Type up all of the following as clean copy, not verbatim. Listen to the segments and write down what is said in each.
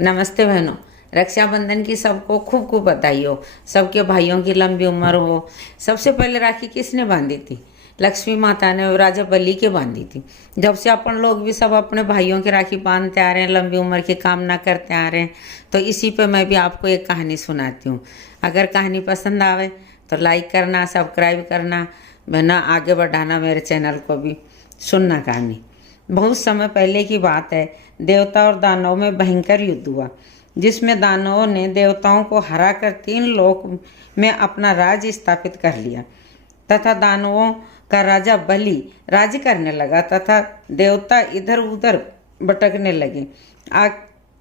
नमस्ते बहनों। रक्षाबंधन की सबको खूब खूब बधाई हो। सबके भाइयों की लंबी उम्र हो। सबसे पहले राखी किसने बांधी थी? लक्ष्मी माता ने राजा बलि के बांधी थी। जब से अपन लोग भी सब अपने भाइयों की राखी बांधते आ रहे हैं, लंबी उम्र की कामना करते आ रहे हैं, तो इसी पे मैं भी आपको एक कहानी सुनाती हूँ। अगर कहानी पसंद आवे तो लाइक करना, सब्सक्राइब करना, बहना आगे बढ़ाना मेरे चैनल को भी। सुनना कहानी। बहुत समय पहले की बात है। देवता और दानवों में भयंकर युद्ध हुआ, जिसमें दानवों ने देवताओं को हराकर 3 लोक में अपना राज्य स्थापित कर लिया तथा दानवों का राजा बलि राज्य करने लगा तथा देवता इधर उधर भटकने लगे।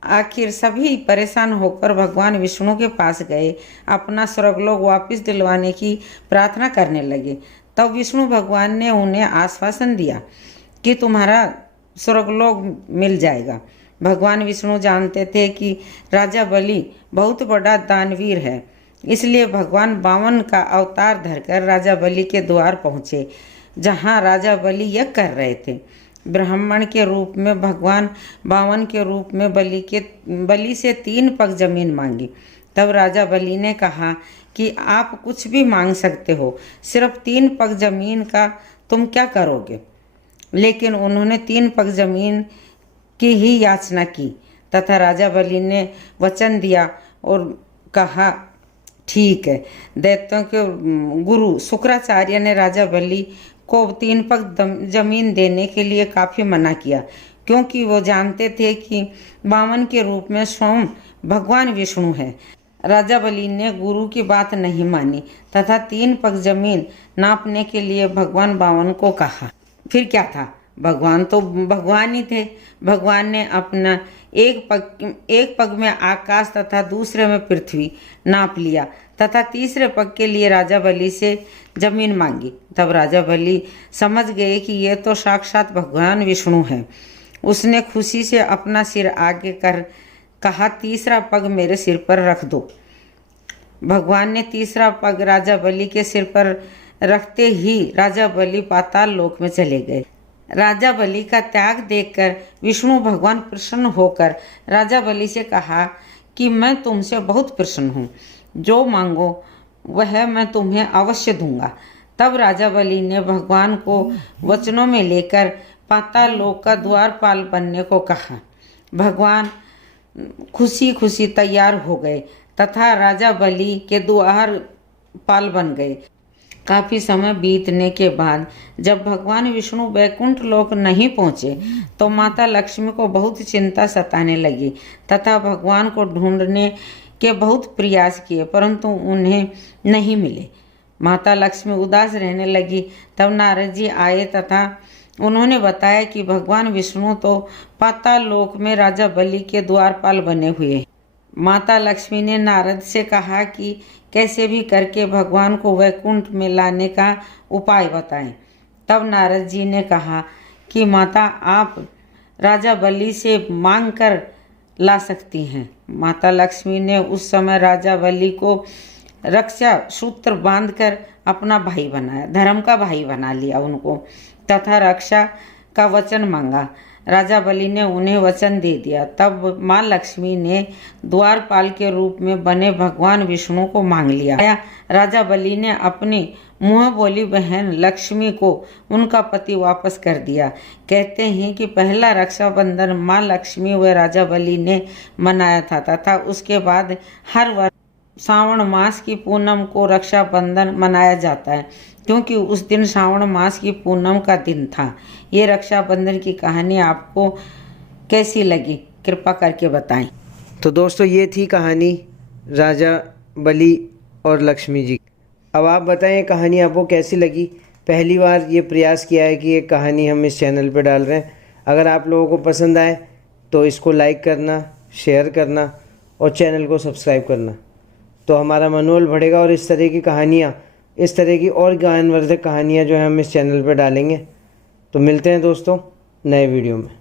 आखिर सभी परेशान होकर भगवान विष्णु के पास गए, अपना स्वर्गलोक वापस दिलवाने की प्रार्थना करने लगे। तब विष्णु भगवान ने उन्हें आश्वासन दिया कि तुम्हारा स्वर्गलोक मिल जाएगा। भगवान विष्णु जानते थे कि राजा बलि बहुत बड़ा दानवीर है, इसलिए भगवान बावन का अवतार धरकर राजा बलि के द्वार पहुँचे, जहाँ राजा बलि यज्ञ कर रहे थे। ब्राह्मण के रूप में भगवान बावन के रूप में बलि से 3 पग जमीन मांगी। तब राजा बलि ने कहा कि आप कुछ भी मांग सकते हो, सिर्फ 3 पग जमीन का तुम क्या करोगे? लेकिन उन्होंने 3 पग जमीन की ही याचना की तथा राजा बलि ने वचन दिया और कहा ठीक है। दैत्यों के गुरु शुक्राचार्य ने राजा बलि को 3 पग जमीन देने के लिए काफ़ी मना किया, क्योंकि वो जानते थे कि बामन के रूप में स्वयं भगवान विष्णु है। राजा बलि ने गुरु की बात नहीं मानी तथा 3 पग जमीन नापने के लिए भगवान बामन को कहा। फिर क्या था, भगवान तो भगवान ही थे। भगवान ने अपना एक पग में आकाश तथा दूसरे में पृथ्वी नाप लिया तथा तीसरे पग के लिए राजा बलि से जमीन मांगी। तब राजा बलि समझ गए कि ये तो साक्षात भगवान विष्णु है। उसने खुशी से अपना सिर आगे कर कहा, तीसरा पग मेरे सिर पर रख दो। भगवान ने तीसरा पग राजा बलि के सिर पर रखते ही राजा बलि पाताल लोक में चले गए। राजा बलि का त्याग देखकर विष्णु भगवान प्रसन्न होकर राजा बलि से कहा कि मैं तुमसे बहुत प्रसन्न हूँ, जो मांगो वह मैं तुम्हें अवश्य दूंगा। तब राजा बलि ने भगवान को वचनों में लेकर पाताल लोक का द्वारपाल बनने को कहा। भगवान खुशी खुशी तैयार हो गए तथा राजा बलि के द्वारपाल बन गए। काफ़ी समय बीतने के बाद जब भगवान विष्णु वैकुंठ लोक नहीं पहुँचे तो माता लक्ष्मी को बहुत चिंता सताने लगी तथा भगवान को ढूंढने के बहुत प्रयास किए, परंतु उन्हें नहीं मिले। माता लक्ष्मी उदास रहने लगी। तब नारद जी आए तथा उन्होंने बताया कि भगवान विष्णु तो पाताल लोक में राजा बलि के द्वारपाल बने हुए हैं। माता लक्ष्मी ने नारद से कहा कि कैसे भी करके भगवान को वैकुंठ में लाने का उपाय बताएं। तब नारद जी ने कहा कि माता आप राजा बलि से मांग कर ला सकती हैं। माता लक्ष्मी ने उस समय राजा बलि को रक्षा सूत्र बांधकर अपना भाई बनाया, धर्म का भाई बना लिया उनको तथा रक्षा का वचन मांगा। राजा बलि ने उन्हें वचन दे दिया। तब माँ लक्ष्मी ने द्वारपाल के रूप में बने भगवान विष्णु को मांग लिया। राजा बलि ने अपनी मुँह बोली बहन लक्ष्मी को उनका पति वापस कर दिया। कहते हैं कि पहला रक्षाबंधन माँ लक्ष्मी व राजा बलि ने मनाया था तथा उसके बाद हर वर्ष श्रावण मास की पूनम को रक्षाबंधन मनाया जाता है, क्योंकि उस दिन श्रावण मास की पूनम का दिन था। ये रक्षाबंधन की कहानी आपको कैसी लगी, कृपा करके बताएं। तो दोस्तों ये थी कहानी राजा बलि और लक्ष्मी जी। अब आप बताएं ये कहानी आपको कैसी लगी। पहली बार ये प्रयास किया है कि ये कहानी हम इस चैनल पे डाल रहे हैं। अगर आप लोगों को पसंद आए तो इसको लाइक करना, शेयर करना और चैनल को सब्सक्राइब करना, तो हमारा मनोबल बढ़ेगा और इस तरह की कहानियाँ, इस तरह की और ज्ञानवर्धक कहानियाँ जो है हम इस चैनल पर डालेंगे। तो मिलते हैं दोस्तों नए वीडियो में।